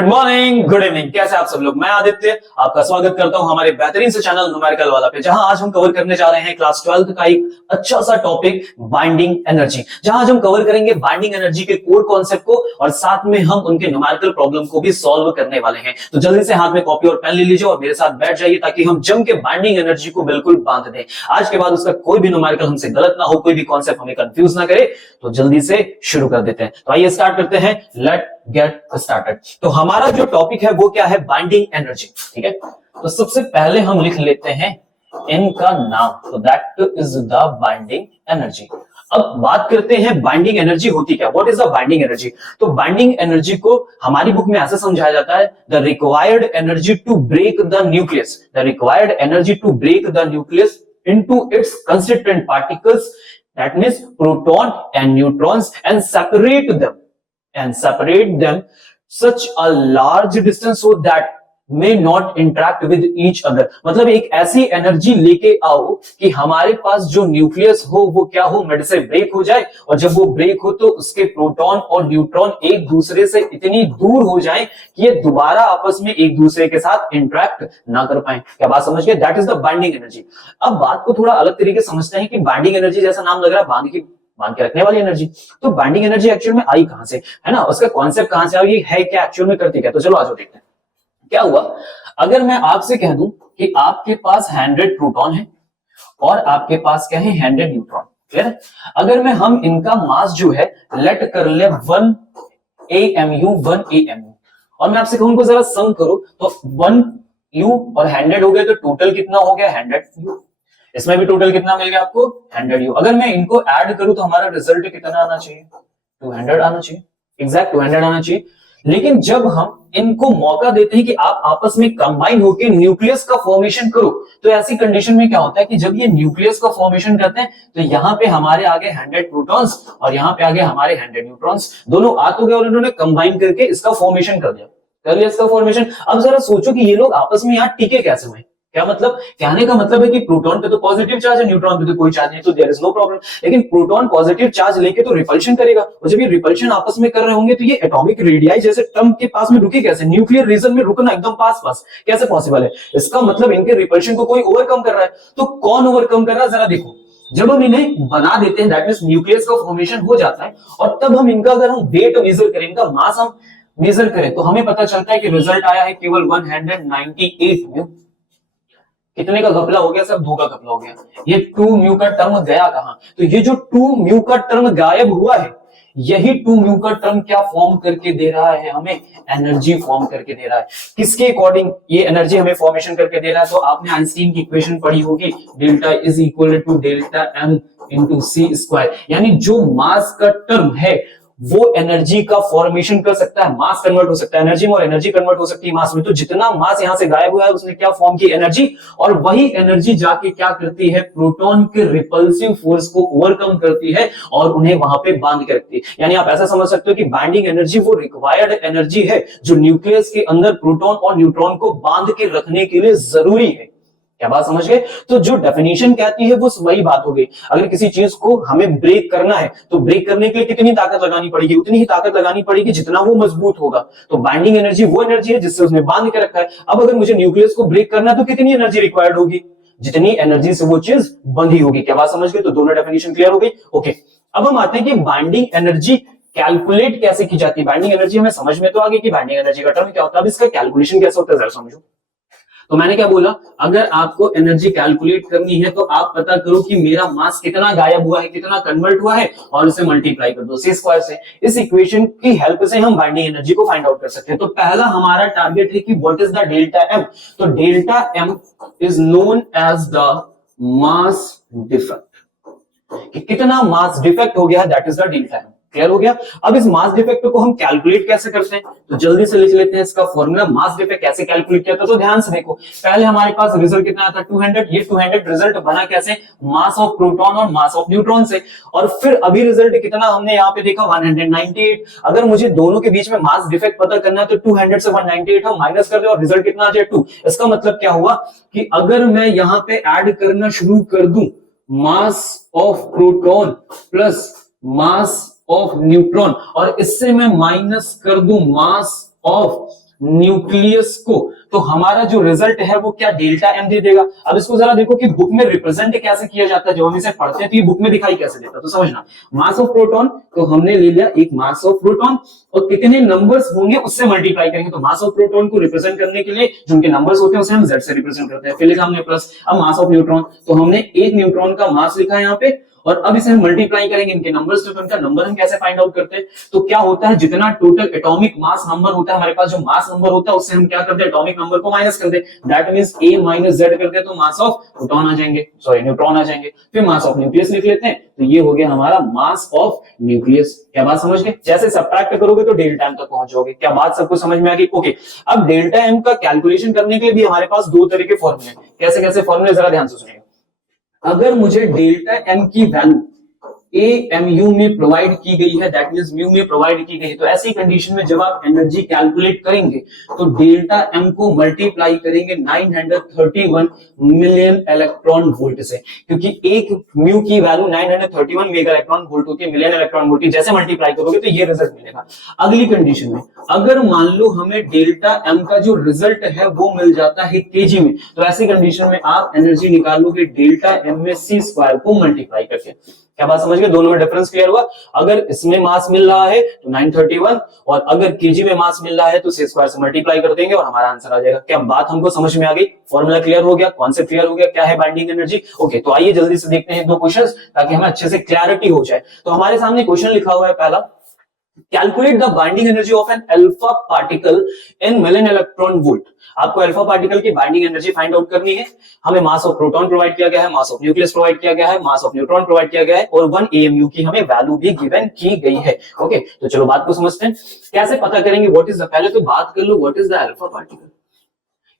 Good morning, good evening. कैसे आप सब लोग? मैं आदित्य आपका स्वागत करता हूं हमारे बेहतरीन से चैनल न्यूमेरिकल वाला पे, जहां आज हम कवर करने जा रहे हैं क्लास 12 का एक अच्छा सा टॉपिक बाइंडिंग एनर्जी। जहां आज हम कवर करेंगे बाइंडिंग एनर्जी के कोर कॉन्सेप्ट को और साथ में हम उनके न्यूमेरिकल प्रॉब्लम को भी सॉल्व करने वाले हैं। तो जल्दी से हाथ में कॉपी और पेन ले लीजिए और मेरे साथ बैठ जाइए ताकि हम जम के बाइंडिंग एनर्जी को बिल्कुल बांध दें। आज के बाद उसका कोई भी न्यूमेरिकल हमसे गलत ना हो, कोई भी कॉन्सेप्ट हमें कंफ्यूज ना करे। तो जल्दी से शुरू कर देते हैं। तो आइए स्टार्ट करते हैं। Let get started. तो हमारा जो टॉपिक है वो क्या है? Binding energy. ठीक है, तो सबसे पहले हम लिख लेते हैं इनका नाम। तो that is the binding energy. अब बात करते हैं बाइंडिंग एनर्जी होती क्या, what is the binding energy. तो बाइंडिंग एनर्जी को हमारी बुक में ऐसे समझाया जाता है, the required energy to break the nucleus, the required energy to break the nucleus into its constituent particles, that means proton and neutrons, and separate them such a large distance so that may not interact with each other। मतलब एक ऐसी energy लेके आओ कि हमारे पास जो nucleus हो वो क्या हो, मिड से ब्रेक हो जाए, और जब वो ब्रेक हो तो उसके प्रोटॉन और न्यूट्रॉन एक दूसरे से इतनी दूर हो जाएं कि ये दोबारा आपस में एक दूसरे के साथ इंटरेक्ट ना कर पाए। क्या बात समझ गए? That is the binding energy. अब बात को थोड़ा अलग तरीके से समझते हैं कि बाइंडिंग एनर्जी जैसा नाम लग रहा है, बांध के रखने वाली एनर्जी। तो बाइंडिंग एनर्जी एक्चुअल में आई कहां से, है ना? उसका कॉन्सेप्ट कहां से आया, ये है क्या, एक्चुअल में करती क्या? तो चलो आज देखते हैं क्या हुआ। अगर मैं आपसे कह दूं कि आपके पास 100 प्रोटॉन है और आपके पास क्या है, 100 न्यूट्रॉन। क्लियर है? अगर हम इनका मास जो है लेट कर ले 1 AMU, 1 AMU, और मैं आपसे कहूं इनको जरा सम करो, तो 1 U और 100 हो गए, तो टोटल कितना हो गया, 100 U। इसमें भी टोटल कितना मिल गया आपको, 100 U। अगर मैं इनको ऐड करूं तो हमारा रिजल्ट कितना आना चाहिए, 200 आना चाहिए, एग्जैक्ट 200 आना चाहिए। लेकिन जब हम इनको मौका देते हैं कि आप आपस में कंबाइन होकर न्यूक्लियस का फॉर्मेशन करो, तो ऐसी कंडीशन में क्या होता है कि जब ये न्यूक्लियस का फॉर्मेशन करते हैं तो यहाँ पे हमारे आगे 100 प्रोटॉन्स और यहाँ पे आगे हमारे 100 न्यूट्रॉन्स, दोनों आ तो गए और इन्होंने कंबाइन करके इसका फॉर्मेशन कर लिया इसका फॉर्मेशन। अब जरा सोचो कि ये लोग आपस में यहाँ टिके कैसे हुए। क्या मतलब, कहने का मतलब है कि प्रोटॉन पे तो पॉजिटिव चार्ज है, न्यूट्रॉन पे तो कोई चार्ज नहीं, तो देयर इज नो प्रॉब्लम। लेकिन प्रोटॉन पॉजिटिव चार्ज लेके तो रिपल्शन करेगा, और जब ये रिपल्शन आपस में कर रहे होंगे तो ये एटॉमिक रेडियाई जैसे टर्म के पास में रुके कैसे, न्यूक्लियर रीजन में रुकना एकदम पास कैसे पॉसिबल है? इसका मतलब इनके रिपल्शन को कोई ओवरकम कर रहा है। तो कौन ओवरकम कर रहा है, जरा देखो। जब हम इन्हें बना देते हैं, दैट मींस न्यूक्लियस का फॉर्मेशन हो जाता है, और तब हम इनका अगर हम वेट मेजर करें, इनका मास हम मेजर करें, तो हमें पता चलता है कि रिजल्ट आया है केवल 198 म्यू। कितने का घपला हो गया, सब 2 का घपला हो गया। ये 2 म्यू का टर्म गया कहां? तो ये जो 2 म्यू का टर्म गायब हुआ है, यही 2 म्यू का टर्म क्या फॉर्म करके दे रहा है, हमें एनर्जी फॉर्म करके दे रहा है। किसके अकॉर्डिंग ये एनर्जी हमें फॉर्मेशन करके दे रहा है? तो आपने आइंस्टीन की इक्वेशन पढ़ी होगी, delta is equal to delta M into C square. यानी जो मास का टर्म है वो एनर्जी का फॉर्मेशन कर सकता है, मास कन्वर्ट हो सकता है एनर्जी में, और एनर्जी कन्वर्ट हो सकती है मास में। तो जितना मास यहां से गायब हुआ है उसने क्या फॉर्म की, एनर्जी, और वही एनर्जी जाके क्या करती है, प्रोटॉन के रिपल्सिव फोर्स को ओवरकम करती है और उन्हें वहां पे बांध के रखती है। यानी आप ऐसा समझ सकते हो कि बाइंडिंग एनर्जी वो रिक्वायर्ड एनर्जी है जो न्यूक्लियस के अंदर प्रोटॉन और न्यूट्रॉन को बांध के रखने के लिए जरूरी है। क्या बात समझ गए? तो जो डेफिनेशन कहती है वो वही बात हो गई। अगर किसी चीज को हमें ब्रेक करना है तो ब्रेक करने के लिए कितनी ताकत लगानी पड़ेगी, उतनी ही ताकत लगानी पड़ेगी जितना वो मजबूत होगा। तो बाइंडिंग एनर्जी वो एनर्जी है जिससे उसने बांध के रखा है। अब अगर मुझे न्यूक्लियस को ब्रेक करना है तो कितनी एनर्जी रिक्वायर्ड होगी, जितनी एनर्जी से वो चीज बंधी होगी। क्या बात समझ गए? तो दोनों डेफिनेशन क्लियर हो गई। ओके, अब हम आते हैं कि बाइंडिंग एनर्जी कैलकुलेट कैसे की जाती है। बाइंडिंग एनर्जी हमें समझ में तो आ गई कि बाइंडिंग एनर्जी का टर्म क्या होता है, अब इसका कैलकुलेशन कैसे होता है जरा समझो। तो मैंने क्या बोला, अगर आपको एनर्जी कैलकुलेट करनी है तो आप पता करो कि मेरा मास कितना गायब हुआ है, कितना कन्वर्ट हुआ है, और उसे मल्टीप्लाई कर दो सी स्क्वायर से। इस इक्वेशन की हेल्प से हम बाइंडिंग एनर्जी को फाइंड आउट कर सकते हैं। तो पहला हमारा टारगेट है कि what is the delta M. तो delta M is known as the mass defect, कि कितना मास डिफेक्ट हो गया, that is the delta M. Clear हो गया? अब इस मास डिफेक्ट को हम कैलकुलेट कैसे करते हैं, तो जल्दी से लिख लेते हैं इसका फॉर्मूला। मास डिफेक्ट कैसे कैलकुलेट किया था, तो ध्यान से देखो। पहले हमारे पास रिजल्ट कितना आता है, 200। ये 200 रिजल्ट बना कैसे, मास ऑफ प्रोटॉन और मास ऑफ न्यूट्रॉन से। और फिर अभी रिजल्ट कितना हमने यहाँ पे देखा, 198। अगर मुझे दोनों के बीच में मास डिफेक्ट पता करना है तो 200 से 198 हम माइनस कर दे और रिजल्ट कितना आ जाए, 2। इसका मतलब क्या हुआ कि अगर मैं यहाँ पे ऐड करना शुरू कर दूं मास of proton plus mass of neutron, और इससे मैं माइनस कर दूं मास ऑफ न्यूक्लियस को, तो हमारा जो रिजल्ट है वो क्या डेल्टा एम दे देगा। अब इसको जरा देखो कि बुक में रिप्रेजेंट कैसे किया जाता है, जब हम इसे पढ़ते हैं तो ये बुक में दिखाई कैसे देता है, तो समझना। मास ऑफ प्रोटॉन, तो हमने ले लिया एक मास ऑफ प्रोटॉन और कितने नंबर्स होंगे उससे मल्टीप्लाई करेंगे। तो मास ऑफ प्रोटॉन को रिप्रेजेंट करने के लिए जो उनके नंबर्स होते हैं उसे हम z से रिप्रेजेंट करते हैं, फिर लिखा हमने प्लस। अब मास ऑफ न्यूट्रॉन, तो हमने एक न्यूट्रॉन का मास लिखा है यहाँ पे, और अब इसे हम मल्टीप्लाई करेंगे इनके नंबर्स से, तो इनका नंबर हम कैसे फाइंड आउट करते हैं, तो क्या होता है जितना टोटल एटॉमिक मास नंबर होता है हमारे पास, जो मास नंबर होता है उससे हम क्या करते हैं एटॉमिक नंबर को माइनस कर दे, that means a minus z कर दे, तो मास ऑफ प्रोटॉन आ जाएंगे, सॉरी न्यूट्रॉन आ जाएंगे। फिर मास ऑफ न्यूक्लियस लिख लेते हैं, तो ये हो गया हमारा मास ऑफ न्यूक्लियस। क्या बात समझ गए, जैसे सब्ट्रैक्ट करोगे तो डेल्टा एम तक पहुंचोगे। क्या बात सबको समझ में आ गई, ओके। अब डेल्टा एम का कैलकुलेशन करने के लिए भी हमारे पास दो तरह के फॉर्मूले, कैसे कैसे फॉर्मूले जरा ध्यान से सुनिएगा। अगर मुझे डेल्टा एम की वैल्यू AMU में प्रोवाइड की गई है, दैट मींस म्यू में प्रोवाइड की गई है, तो ऐसी कंडीशन में जब आप एनर्जी कैलकुलेट करेंगे तो डेल्टा एम को मल्टीप्लाई करेंगे 931 मिलियन इलेक्ट्रॉन वोल्ट से, क्योंकि एक म्यू की वैल्यू 931 मेगा इलेक्ट्रॉन वोल्ट होती है, मिलियन इलेक्ट्रॉन वोल्ट की, जैसे मल्टीप्लाई करोगे तो ये रिजल्ट मिलेगा। अगली कंडीशन में अगर मान लो हमें डेल्टा एम का जो रिजल्ट है वो मिल जाता है केजी में, तो ऐसी कंडीशन में आप एनर्जी निकालोगे डेल्टा एम में सी स्क्वायर को मल्टीप्लाई करके। क्या बात समझ गए, दोनों में डिफरेंस क्लियर हुआ। अगर इसमें मास मिल रहा है तो 931, और अगर केजी में मास मिल रहा है तो सी स्क्वायर से मल्टीप्लाई कर देंगे और हमारा आंसर आ जाएगा। क्या बात हमको समझ में आ गई, फॉर्मूला क्लियर हो गया, कॉन्सेप्ट क्लियर हो गया, क्या है बाइंडिंग एनर्जी। ओके, तो आइए जल्दी से देखते हैं दो क्वेश्चंस ताकि हमें अच्छे से क्लैरिटी हो जाए। तो हमारे सामने क्वेश्चन लिखा हुआ है पहला, calculate the binding energy of an alpha particle in million electron volt. आपको अल्फा पार्टिकल की बाइंडिंग एनर्जी फाइंड आउट करनी है। हमें मास ऑफ प्रोटॉन प्रोवाइड किया गया है, मास ऑफ न्यूक्लियस प्रोवाइड किया गया है, मास ऑफ न्यूट्रॉन प्रोवाइड किया गया है, और 1 AMU की हमें वैल्यू भी गिवन की गई है। ओके, तो चलो बात को समझते हैं, कैसे पता करेंगे व्हाट इज द, पहले तो बात कर लो what is the alpha particle,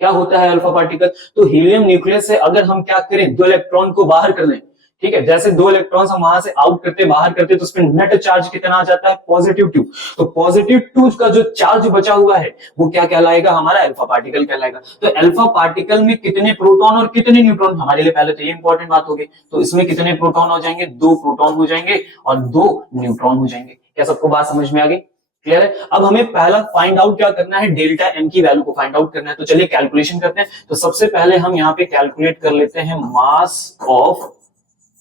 क्या होता है अल्फा पार्टिकल। तो हीलियम न्यूक्लियस से अगर हम क्या करें, दो इलेक्ट्रॉन को बाहर कर लें, ठीक है, जैसे दो इलेक्ट्रॉन्स हम वहां से आउट करते बाहर करते तो उसमें नेट चार्ज कितना आ जाता है, पॉजिटिव 2। तो पॉजिटिव 2 का जो चार्ज बचा हुआ है वो क्या कहलाएगा, हमारा अल्फा पार्टिकल कहलाएगा। तो अल्फा पार्टिकल में कितने प्रोटॉन और कितने न्यूट्रॉन, हमारे लिए पहले तो ये इंपॉर्टेंट बात होगी। तो इसमें कितने प्रोटॉन हो जाएंगे, 2 प्रोटॉन हो जाएंगे और 2 न्यूट्रॉन हो जाएंगे। क्या सबको बात समझ में आ गई, क्लियर है। अब हमें पहला फाइंड आउट क्या करना है, डेल्टा एम की वैल्यू को फाइंड आउट करना है। तो चलिए कैलकुलेशन करते हैं। तो सबसे पहले हम यहाँ पे कैलकुलेट कर लेते हैं मास ऑफ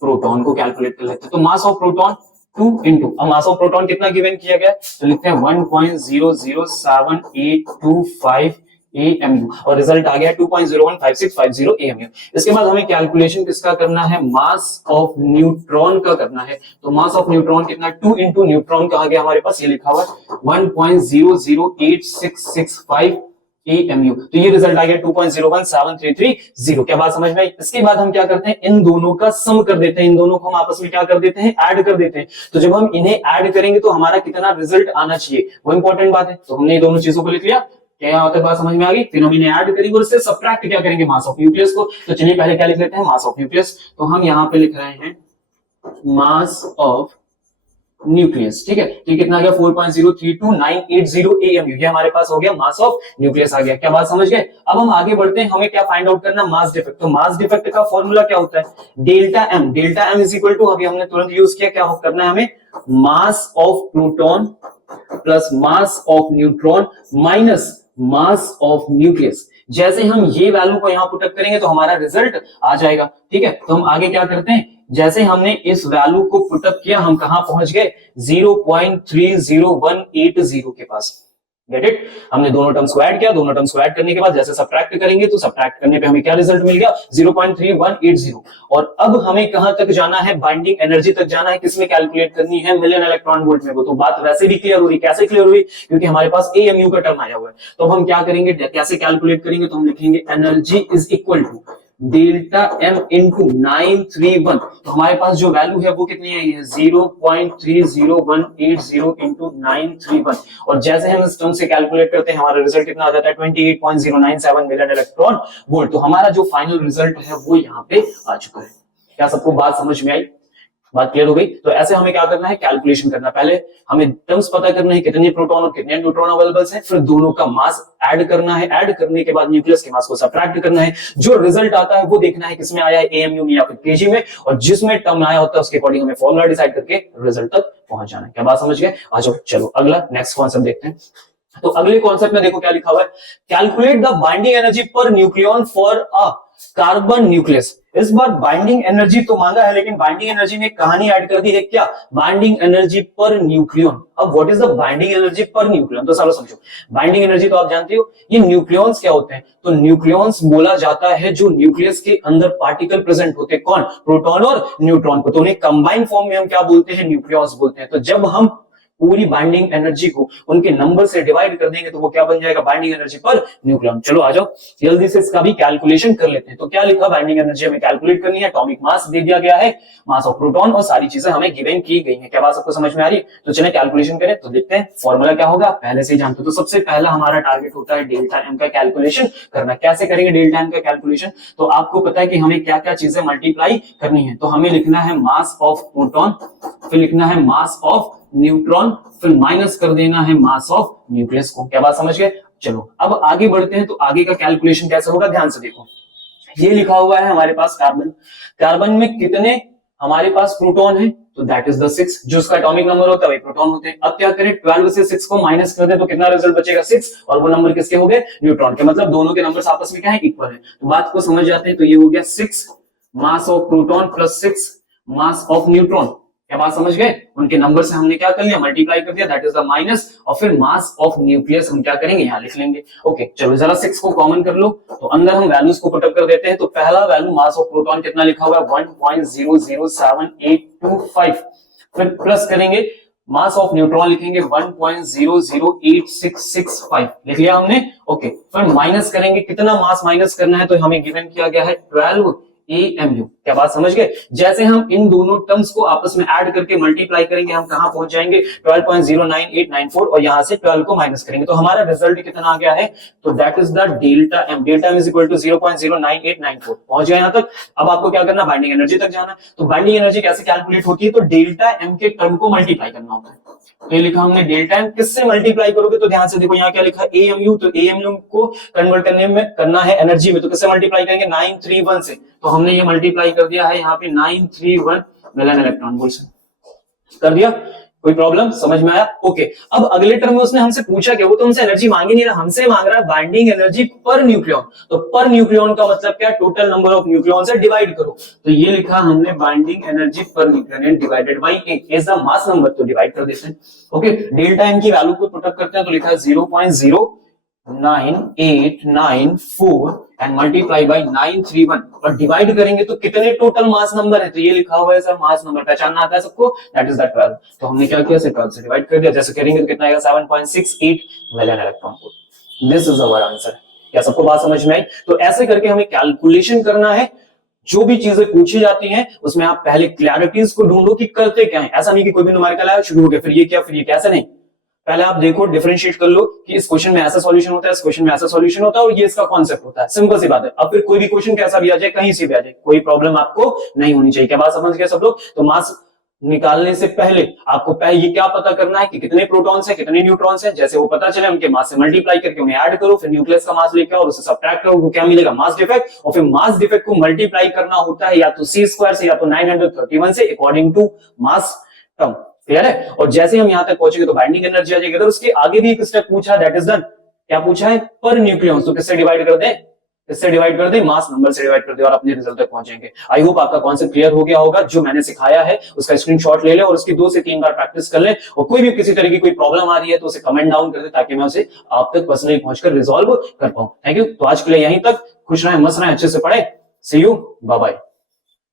प्रोटॉन को कैलकुलेट कर लेते हैं। तो मास ऑफ प्रोटॉन 2 इंटू, अब मास ऑफ प्रोटॉन कितना गिवन किया गया है, तो लिखते हैं 1.00785 AMU और रिजल्ट आ गया 2.015650 AMU। इसके बाद हमें कैलकुलेशन किसका करना है, मास ऑफ न्यूट्रॉन का करना है। तो मास ऑफ न्यूट्रॉन कितना, 2 इंटू न्यूट्रॉन कहा गया हमारे पास, ये लिखा हुआ है 1.0086665 AMU। तो ये रिजल्ट आ गया 2.01733। क्या बात समझ में आई। इसके बाद हम क्या करते हैं, इन दोनों का सम कर देते हैं, इन दोनों को हम आपस में क्या कर देते हैं, ऐड कर देते हैं। तो जब हम इन्हें ऐड करेंगे तो हमारा कितना रिजल्ट आना चाहिए, वो इंपॉर्टेंट बात है। तो हमने ये दोनों चीजों को लिख लिया, क्या होता है बात समझ में आ गई। फिर हम इन्हें ऐड करेंगे और इससे सब्ट्रैक्ट क्या करेंगे, मास ऑफ न्यूक्लियस को। तो चलिए पहले क्या लिख लेते हैं, मास ऑफ न्यूक्लियस। तो हम यहाँ पे लिख रहे हैं मास ऑफ न्यूक्लियस, ठीक है। तो कितना आ गया 4.032980 AMU, ये हमारे पास हो गया मास ऑफ न्यूक्लियस आ गया। क्या बात समझ गए। अब हम आगे बढ़ते हैं, हमें क्या फाइंड आउट करना, मास डिफेक्ट। तो मास डिफेक्ट का फॉर्मूला क्या होता है, delta M. Delta M is equal to, अभी हमने तुरंत यूज किया, क्या करना है हमें, mass of proton plus mass of neutron minus mass of nucleus. जैसे हम ये वैल्यू को यहाँ पुटअप करेंगे तो हमारा रिजल्ट आ जाएगा, ठीक है। तो हम आगे क्या करते हैं, जैसे हमने इस वैल्यू को पुटअप किया, हम कहां पहुंच गए, 0.30180 के पास। Get it. हमने दोनों टर्म्स को ऐड किया, दोनों टर्म्स को ऐड करने के बाद जैसे सब्ट्रैक्ट करेंगे तो सब्ट्रैक्ट करने पे हमें क्या रिजल्ट मिल गया, 0.3180। और अब हमें कहां तक जाना है, बाइंडिंग एनर्जी तक जाना है। किसमें कैलकुलेट करनी है, मिलियन इलेक्ट्रॉन वोल्ट में। वो तो बात वैसे भी क्लियर हो रही, कैसे क्लियर हुई, क्योंकि हमारे पास AMU का टर्म आया हुआ है। तो हम क्या करेंगे, कैसे कैलकुलेट करेंगे, तो हम लिखेंगे energy is equal to delta M into 931। तो हमारे पास जो वैल्यू है वो कितनी है, 0.30180 इंटू 931। और जैसे हम इस टर्म से कैलकुलेट करते हैं हमारा रिजल्ट कितना आ जाता है, 28.097 मिलियन इलेक्ट्रॉन वोल्ट। तो हमारा जो फाइनल रिजल्ट है वो यहाँ पे आ चुका है। क्या सबको बात समझ में आई, बात क्लियर हो गई। तो ऐसे हमें क्या करना है, कैलकुलेशन करना। पहले हमें टर्म्स पता करना है, कितने प्रोटॉन और कितने न्यूट्रॉन अवेलेबल हैं, फिर दोनों का मास ऐड करना है, ऐड करने के बाद न्यूक्लियस के मास को सब्ट्रैक्ट करना है। जो रिजल्ट आता है वो देखना है किसमें आया है, AMU में या फिर केजी में, और जिसमें टर्म आया होता है उसके अकॉर्डिंग हमें फॉर्मूला डिसाइड करके रिजल्ट तक पहुंच जाना है। क्या बात समझ गए। आ जाओ, चलो अगला नेक्स्ट कॉन्सेप्ट देखते हैं। तो अगले कॉन्सेप्ट में देखो क्या लिखा हुआ है, calculate the binding energy per nucleon for a carbon nucleus. इस बार बाइंडिंग एनर्जी तो मांगा है, लेकिन बाइंडिंग एनर्जी में कहानी ऐड कर दी है, क्या? Binding energy per nucleon. अब what is the binding energy per nucleon, तो चलो समझो। बाइंडिंग एनर्जी तो आप जानते हो, ये न्यूक्लियॉन्स क्या होते हैं? तो न्यूक्लियॉन्स बोला जाता है जो न्यूक्लियस के अंदर पार्टिकल प्रेजेंट होते हैं, कौन? प्रोटॉन और न्यूट्रॉन को। तो उन्हें कंबाइंड फॉर्म में हम क्या बोलते हैं? न्यूक्लियॉन्स बोलते हैं। तो जब हम पूरी बाइंडिंग एनर्जी को उनके नंबर से डिवाइड कर देंगे तो वो क्या बन जाएगा? Binding energy per nucleon. चलो आ जाओ जल्दी से इसका भी कैलकुलेशन कर लेते हैं। तो क्या लिखा? बाइंडिंग एनर्जी हमें कैलकुलेट करनी है। एटॉमिक मास दे दिया गया है, मास ऑफ प्रोटॉन, और सारी चीजें हमें गिवन की गई है। क्या बात सबको समझ में आ रही है? तो चलिए कैलकुलेशन करें। तो देखते हैं फॉर्मूला क्या होगा, पहले से ही जानते हो। तो सबसे पहला हमारा टारगेट होता है डेल्टा एम का कैलकुलेशन करना। कैसे करेंगे डेल्टा एम का कैलकुलेशन? तो आपको पता है कि हमें क्या क्या चीजें मल्टीप्लाई करनी है। तो हमें लिखना है मास ऑफ प्रोटॉन, फिर लिखना है मास ऑफ न्यूट्रॉन, फिर माइनस कर देना है मास ऑफ न्यूक्लियस को। क्या बात समझ गए? चलो अब आगे बढ़ते हैं। तो आगे का कैलकुलेशन कैसे होगा, ध्यान से देखो। ये लिखा हुआ है हमारे पास कार्बन। कार्बन में कितने हमारे पास प्रोटॉन है? तो दैट इज द 6, जो उसका एटॉमिक नंबर होता है वही प्रोटॉन होते हैं। अब क्या करें? 12 से 6 को माइनस कर दे तो कितना रिजल्ट बचेगा? 6, और वो नंबर किसके हो गए? न्यूट्रॉन के। मतलब दोनों के नंबर्स आपस में क्या है? इक्वल है। तो बात को समझ जाते हैं। तो ये हो गया 6 मास of proton plus 6 mass of neutron. क्या बात समझ गए? उनके नंबर से हमने क्या कर लिया? मल्टीप्लाई कर दिया, दैट इज द माइनस, और फिर मास ऑफ न्यूक्लियस हम क्या करेंगे? यहां लिख लेंगे। ओके चलो जरा 6 को कॉमन कर लो, तो अंदर हम वैल्यूज को पुटअप कर देते हैं। तो पहला वैल्यू मास ऑफ प्रोटॉन कितना लिखा हुआ है? 1.007825। फिर प्लस करेंगे मास ऑफ न्यूट्रॉन लिखेंगे 1.008665। लिख लिया हमने। ओके फिर माइनस करेंगे, कितना मास माइनस करना है? तो हमें गिवन किया गया है 12 AMU। क्या बात समझ गए? जैसे हम इन दोनों टर्म्स को आपस में ऐड करके मल्टीप्लाई करेंगे, हम कहां पहुंच जाएंगे? 12.09894, और यहां से 12 को माइनस करेंगे तो हमारा रिजल्ट कितना आ गया है? तो that is the delta M. Delta M is equal to 0.09894। पहुंच गए यहां तक। अब आपको क्या करना? बाइंडिंग एनर्जी तक जाना। तो बाइंडिंग एनर्जी कैसे कैलकुलेट होती है? तो डेल्टा एम के टर्म को मल्टीप्लाई करना होता है। तो ये लिखा हमने डेल्टा एम, किससे मल्टीप्लाई करोगे? तो ध्यान से देखो यहाँ क्या लिखा है? AMU। तो AMU को कन्वर्ट करने में करना है एनर्जी में, तो किससे मल्टीप्लाई करेंगे? 931 से। तो हमने ये मल्टीप्लाई कर दिया है यहाँ पे 931 मिलियन इलेक्ट्रॉन वोल्ट से। कर दिया? कोई प्रॉब्लम? समझ में आया? ओके अब अगले टर्म में उसने हमसे पूछा क्या? वो तो हमसे एनर्जी मांगी नहीं रहा, हमसे मांग रहा है बाइंडिंग एनर्जी पर न्यूक्लियन। तो पर न्यूक्लियन का मतलब क्या? टोटल नंबर ऑफ न्यूक्लियन से डिवाइड करो। तो ये लिखा हमने binding energy per nucleon divided by A is the mass number, तो डिवाइड कर देते हैं। ओके डेल्टा एम की वैल्यू को पुट अप करते हैं, तो लिखा है 0.09894 एंड मल्टीप्लाई बाई 931, और डिवाइड करेंगे तो कितने टोटल मास नंबर है? तो ये लिखा हुआ है सर मास नंबर, पहचानना आता है सबको? That is the 12। तो हमने क्या किया? 12 से डिवाइड कर दिया। जैसे करेंगे तो कितना आएगा? 7.68 million electron volt. This is our answer. क्या सबको बात समझ में आई? तो ऐसे करके हमें कैलकुलेशन करना है। जो भी चीजें पूछी जाती हैं उसमें आप पहले क्लैरिटीज को ढूंढो कि करते क्या है। ऐसा नहीं कि कोई भी न्यूमेरिकल आया शुरू हो गया फिर ये क्या फिर ये क्या, ऐसा नहीं। पहले आप देखो, डिफरेंशिएट कर लो कि इस क्वेश्चन में ऐसा सॉल्यूशन होता है, इस क्वेश्चन में ऐसा सॉल्यूशन होता है, और ये इसका कॉन्सेप्ट होता है। सिंपल सी बात है। अब फिर कोई भी क्वेश्चन कैसा भी आ जाए, कहीं से भी आ जाए, कोई प्रॉब्लम आपको नहीं होनी चाहिए। क्या बात समझ गए सब लोग? तो मास निकालने से पहले आपको पहले ये क्या पता करना है कि कितने प्रोटॉन्स हैं, कितने न्यूट्रॉन्स हैं। जैसे वो पता चले उनके मास से मल्टीप्लाई करके उन्हें ऐड करो, फिर न्यूक्लियस का मास लेके आओ और उसे सब्ट्रैक्ट करो, वो क्या मिलेगा? Mass defect. और फिर मास डिफेक्ट को मल्टीप्लाई करना होता है या तो c² से या तो 931 से, according to mass term. Clear है? और जैसे हम यहां तक पहुंचेंगे तो बाइंडिंग एनर्जी आ जाएगी। अगर उसके आगे भी एक स्टेप पूछा, दैट इज डन। क्या पूछा है? पर न्यूक्लियन। तो किससे डिवाइड कर दें? इससे डिवाइड कर दे, मास नंबर से डिवाइड कर दे, और अपने रिजल्ट तक पहुंचेंगे। आई होप आपका कॉन्सेप्ट क्लियर हो गया होगा। जो मैंने सिखाया है उसका स्क्रीनशॉट ले ले और उसकी 2 से 3 बार प्रैक्टिस कर ले, और कोई भी किसी तरह की कोई प्रॉब्लम आ रही है तो उसे कमेंट डाउन कर दे, ताकि मैं उसे आप तक पर्सनली पहुंचकर रिजॉल्व कर पाऊं। Thank you. तो आज के लिए यहीं तक। खुश रहें, मस्त रहें, अच्छे से पढ़े। सी यू, बाय बाय।